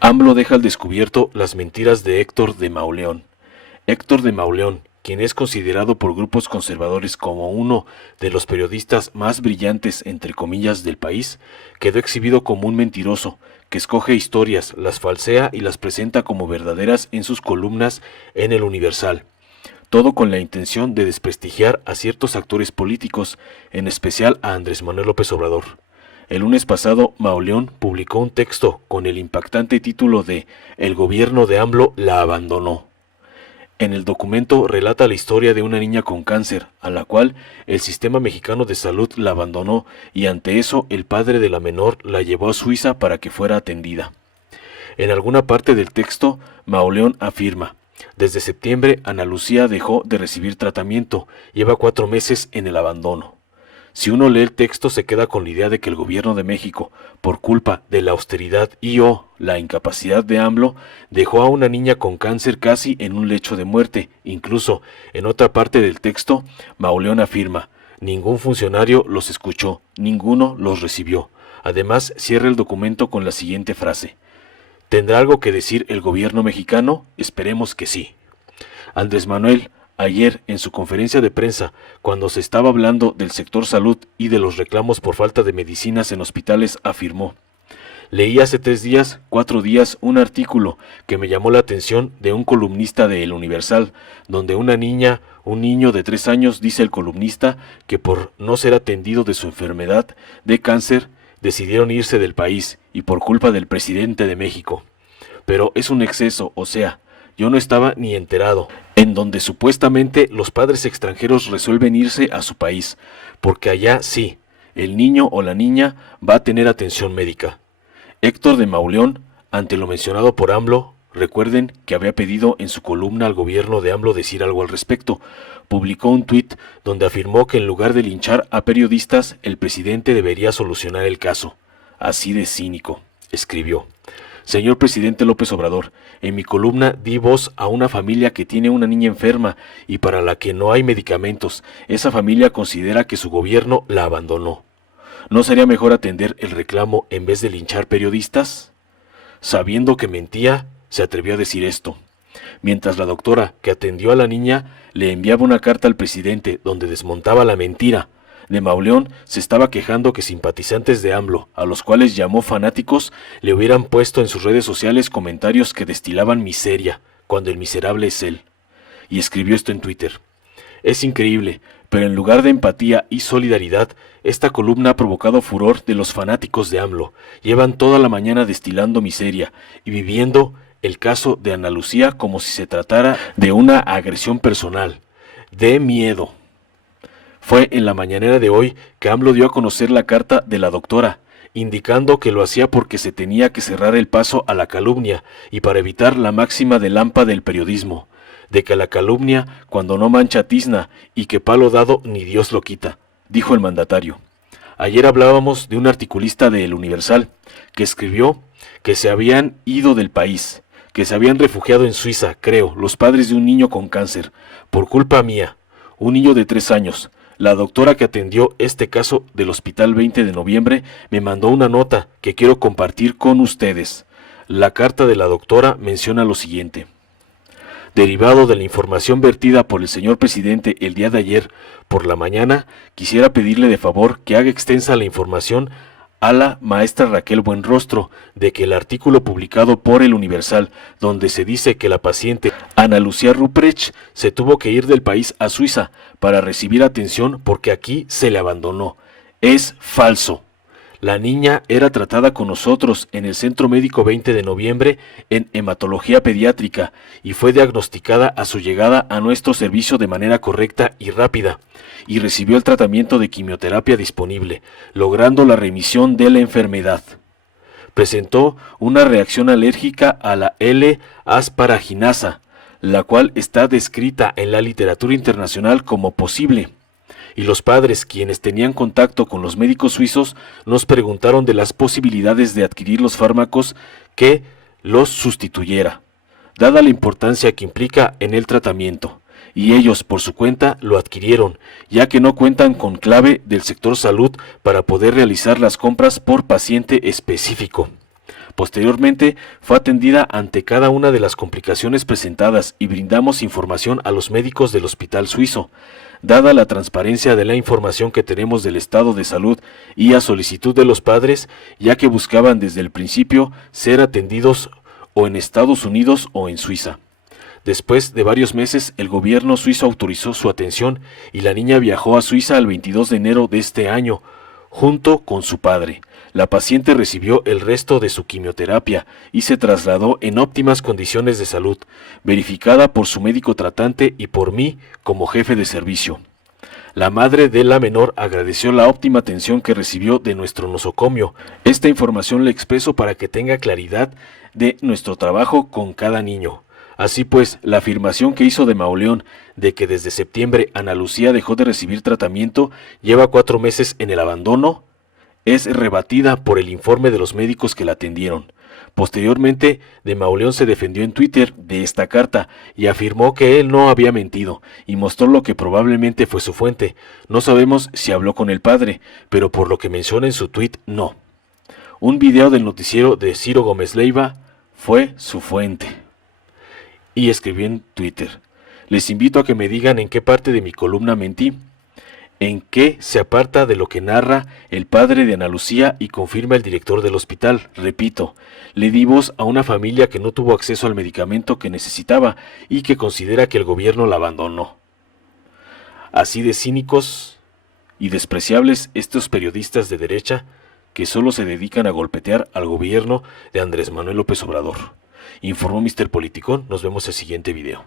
AMLO deja al descubierto las mentiras de Héctor de Mauleón. Héctor de Mauleón, quien es considerado por grupos conservadores como uno de los periodistas más brillantes, entre comillas, del país, quedó exhibido como un mentiroso, que escoge historias, las falsea y las presenta como verdaderas en sus columnas en El Universal. Todo con la intención de desprestigiar a ciertos actores políticos, en especial a Andrés Manuel López Obrador. El lunes pasado, Mauleón publicó un texto con el impactante título de El gobierno de AMLO la abandonó. En el documento relata la historia de una niña con cáncer, a la cual el sistema mexicano de salud la abandonó y ante eso el padre de la menor la llevó a Suiza para que fuera atendida. En alguna parte del texto, Mauleón afirma: desde septiembre Ana Lucía dejó de recibir tratamiento, lleva 4 meses en el abandono. Si uno lee el texto se queda con la idea de que el gobierno de México, por culpa de la austeridad y o la incapacidad de AMLO, dejó a una niña con cáncer casi en un lecho de muerte. Incluso, en otra parte del texto, Mauleón afirma: ningún funcionario los escuchó, ninguno los recibió. Además, cierra el documento con la siguiente frase: ¿tendrá algo que decir el gobierno mexicano? Esperemos que sí. Andrés Manuel, ayer, en su conferencia de prensa, cuando se estaba hablando del sector salud y de los reclamos por falta de medicinas en hospitales, afirmó: leí hace 4 días, un artículo que me llamó la atención de un columnista de El Universal, donde una niña, un niño de 3 años, dice el columnista, que por no ser atendido de su enfermedad de cáncer, decidieron irse del país y por culpa del presidente de México. Pero es un exceso, o sea, yo no estaba ni enterado, en donde supuestamente los padres extranjeros resuelven irse a su país, porque allá sí, el niño o la niña va a tener atención médica. Héctor de Mauleón, ante lo mencionado por AMLO, recuerden que había pedido en su columna al gobierno de AMLO decir algo al respecto, publicó un tuit donde afirmó que en lugar de linchar a periodistas, el presidente debería solucionar el caso. Así de cínico, escribió: señor presidente López Obrador, en mi columna di voz a una familia que tiene una niña enferma y para la que no hay medicamentos. Esa familia considera que su gobierno la abandonó. ¿No sería mejor atender el reclamo en vez de linchar periodistas? Sabiendo que mentía, se atrevió a decir esto. Mientras la doctora que atendió a la niña le enviaba una carta al presidente donde desmontaba la mentira, de Mauleón se estaba quejando que simpatizantes de AMLO, a los cuales llamó fanáticos, le hubieran puesto en sus redes sociales comentarios que destilaban miseria, cuando el miserable es él. Y escribió esto en Twitter: es increíble, pero en lugar de empatía y solidaridad, esta columna ha provocado furor de los fanáticos de AMLO. Llevan toda la mañana destilando miseria y viviendo el caso de Ana Lucía como si se tratara de una agresión personal. ¡De miedo! Fue en la mañanera de hoy que AMLO dio a conocer la carta de la doctora, indicando que lo hacía porque se tenía que cerrar el paso a la calumnia y para evitar la máxima de Lampa del periodismo, de que la calumnia cuando no mancha tizna y que palo dado ni Dios lo quita, dijo el mandatario. Ayer hablábamos de un articulista de El Universal que escribió que se habían ido del país, que se habían refugiado en Suiza, creo, los padres de un niño con cáncer, por culpa mía, un niño de 3 años. La doctora que atendió este caso del Hospital 20 de Noviembre me mandó una nota que quiero compartir con ustedes. La carta de la doctora menciona lo siguiente: derivado de la información vertida por el señor presidente el día de ayer por la mañana, quisiera pedirle de favor que haga extensa la información a la maestra Raquel Buenrostro de que el artículo publicado por El Universal, donde se dice que la paciente Ana Lucía Ruprecht se tuvo que ir del país a Suiza para recibir atención porque aquí se le abandonó, es falso. La niña era tratada con nosotros en el Centro Médico 20 de Noviembre en hematología pediátrica y fue diagnosticada a su llegada a nuestro servicio de manera correcta y rápida y recibió el tratamiento de quimioterapia disponible, logrando la remisión de la enfermedad. Presentó una reacción alérgica a la L-asparaginasa, la cual está descrita en la literatura internacional como posible. Y los padres, quienes tenían contacto con los médicos suizos, nos preguntaron de las posibilidades de adquirir los fármacos que los sustituyera, dada la importancia que implica en el tratamiento. Y ellos, por su cuenta, lo adquirieron, ya que no cuentan con clave del sector salud para poder realizar las compras por paciente específico. Posteriormente, fue atendida ante cada una de las complicaciones presentadas y brindamos información a los médicos del hospital suizo. Dada la transparencia de la información que tenemos del estado de salud y a solicitud de los padres, ya que buscaban desde el principio ser atendidos o en Estados Unidos o en Suiza. Después de varios meses, el gobierno suizo autorizó su atención y la niña viajó a Suiza el 22 de enero de este año, junto con su padre. La paciente recibió el resto de su quimioterapia y se trasladó en óptimas condiciones de salud, verificada por su médico tratante y por mí como jefe de servicio. La madre de la menor agradeció la óptima atención que recibió de nuestro nosocomio. Esta información la expreso para que tenga claridad de nuestro trabajo con cada niño. Así pues, la afirmación que hizo de Mauleón de que desde septiembre Ana Lucía dejó de recibir tratamiento, lleva 4 meses en el abandono, es rebatida por el informe de los médicos que la atendieron. Posteriormente, de Mauleón se defendió en Twitter de esta carta y afirmó que él no había mentido y mostró lo que probablemente fue su fuente. No sabemos si habló con el padre, pero por lo que menciona en su tweet, no. Un video del noticiero de Ciro Gómez Leiva fue su fuente. Y escribió en Twitter: les invito a que me digan en qué parte de mi columna mentí, en qué se aparta de lo que narra el padre de Ana Lucía y confirma el director del hospital. Repito, le di voz a una familia que no tuvo acceso al medicamento que necesitaba y que considera que el gobierno la abandonó. Así de cínicos y despreciables estos periodistas de derecha que solo se dedican a golpetear al gobierno de Andrés Manuel López Obrador. Informó Mr. Politicón, nos vemos en el siguiente video.